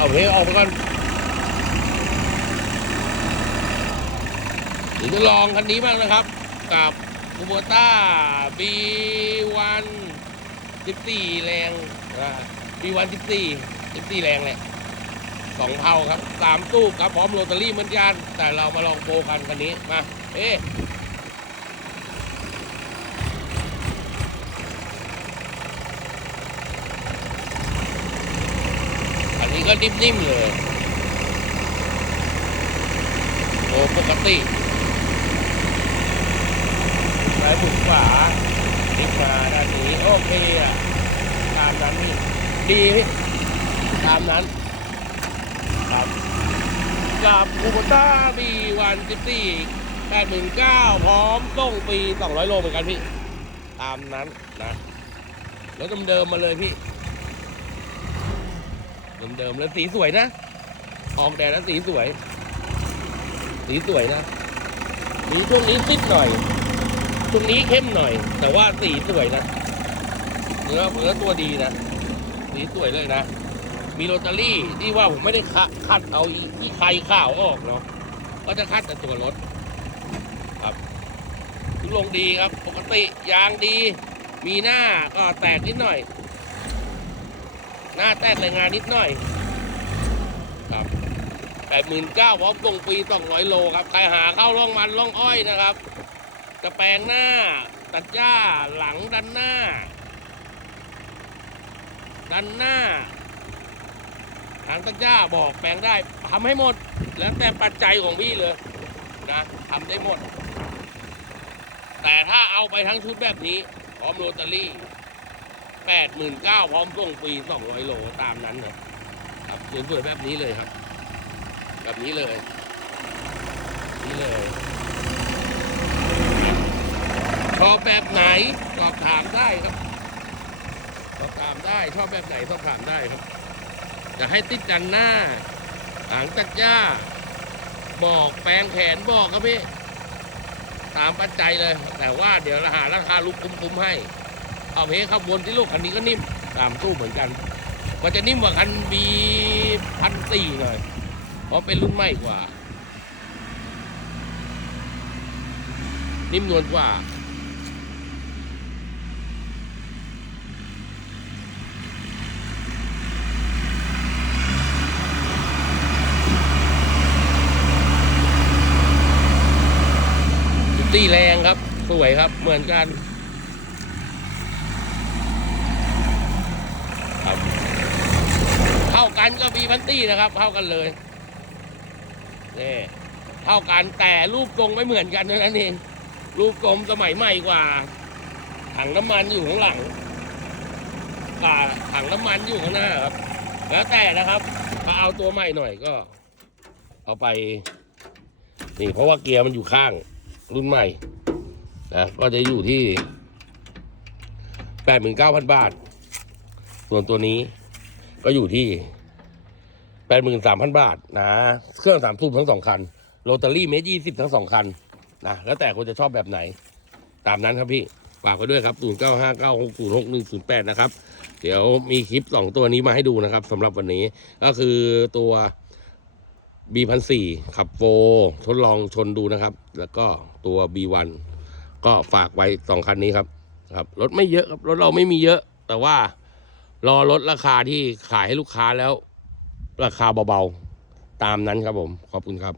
เอาเพลงออกไปก่อนเดี๋ยวจะลองคันนี้บ้างนะครับ กับคูโบต้า B1 14แรงนะ B1 14 14แรงแหละสองเผาครับสามตู้ครับพร้อมโรตารี่เหมือนกัน แต่เรามาลองโปรคันคันนี้มาเอ๊ะอันนี้ ก็นิ่มๆเลยโอ้ปกติซ้ายบุกขวาพลิกมาด้านนี้โอเคอะ ตามนั้นนี่ดี ตามนั้น ครับกับคูโบต้าบีวันสิบสี่แปดหมื่นเก้าพร้อมส่งปีสองร้อยโลเหมือนกันพี่ ตามนั้นนะแล้วเดิมๆมาเลยพี่ เดิมๆแล้วสีสวยนะ ออกแดดแล้วสีสวย สีสวยนะมีช่วงนี้ซิดหน่อยช่วงนี้เข้มหน่อย แต่ว่าสีสวยนะเนื้อเนื้อตัวดีนะสีสวยเลยนะ มีโรตารี่ที่ว่าผมไม่ได้คัดเอาอีอีไข่ข้าวออกเนาะก็จะคัดแต่ตัวรถครับทุลงดีครับ ปกติยางดี มีหน้าก็แตกนิดหน่อย หน้าแตกรายงานนิดหน่อยครับแปดหมื่นเก้าพร้อมส่งฟรีสองร้อยโลครับ ใครหาเข้าร่องมันร่องอ้อยนะครับ จะแปลงหน้า ตัดหญ้าหลังดันหน้าดันหน้าทางตัดหญ้าบอกแปลงได้ทำให้หมด แล้วแต่ปัจจัยของพี่เลยนะทำได้หมด แต่ถ้าเอาไปทั้งชุดแบบนี้พร้อมโรตารี่ แปดหมื่นเก้าพร้อมส่งฟรีสองร้อยโลตามนั้นนะครับสวยๆแบบนี้เลยครับ แบบนี้เลย นี่เลย ชอบแบบไหนสอบถามได้ครับสอบถามได้ชอบแบบไหนสอบถามได้ครับจะให้ติดกันหน้าหางตัดหญ้า บอกแปลงแขนบอกครับพี่ตามปัจจัยเลย แต่ว่าเดี๋ยวเราหาราคาลูกคุ้มๆให้ เอาเพขับบนที่ลูกคันนี้ก็นิ่มตามตู้เหมือนกัน มันจะนิ่มกว่าคันบีพันสี่หน่อย เพราะเป็นรุ่นใหม่กว่า นิ่มนวลกว่าตีแรงครับ สวยครับเหมือนกัน ครับ เท่า กันก็มีพันตี้นะครับ เท่ากันเลยนี่เท่ากันแต่รูปทรงไม่เหมือนกันเท่านั้นเองรูปกลมสมัยใหม่กว่า ถังน้ำมันอยู่ข้างหลังอ่าถังน้ำมันอยู่ข้างหน้าครับ แล้วแต่นะครับถ้าเอาตัวใหม่หน่อยก็ เอาไปนี่เพราะว่าเกียร์มันอยู่ข้างรุ่นใหม่นะก็จะอยู่ที่แปดหมื่นเก้าพันบาท ส่วนตัวนี้ก็อยู่ที่ แปดหมื่นสามพันบาทนะ เครื่องสามสูบทั้งสองคันโรตารี่เมตรยี่สิบทั้งสองคันนะแล้วแต่คนจะชอบแบบไหน ตามนั้นครับพี่ฝากไปด้วยครับ0 9 5 9 6 0 6 1 0 8นย์หกหนึ่งศูนย์แปดนะครับ เดี๋ยวมีคลิป2ตัวนี้มาให้ดูนะครับสำหรับวันนี้ก็คือตัว B พันสี่ขับโฟทดลองชนดูนะครับ แล้วก็ตัว B1 ก็ฝากไว้สองคันนี้ครับครับรถไม่เยอะครับรถเราไม่มีเยอะ แต่ว่ารอลดราคาที่ขายให้ลูกค้าแล้ว ราคาเบาๆ ตามนั้นครับผม ขอบคุณครับ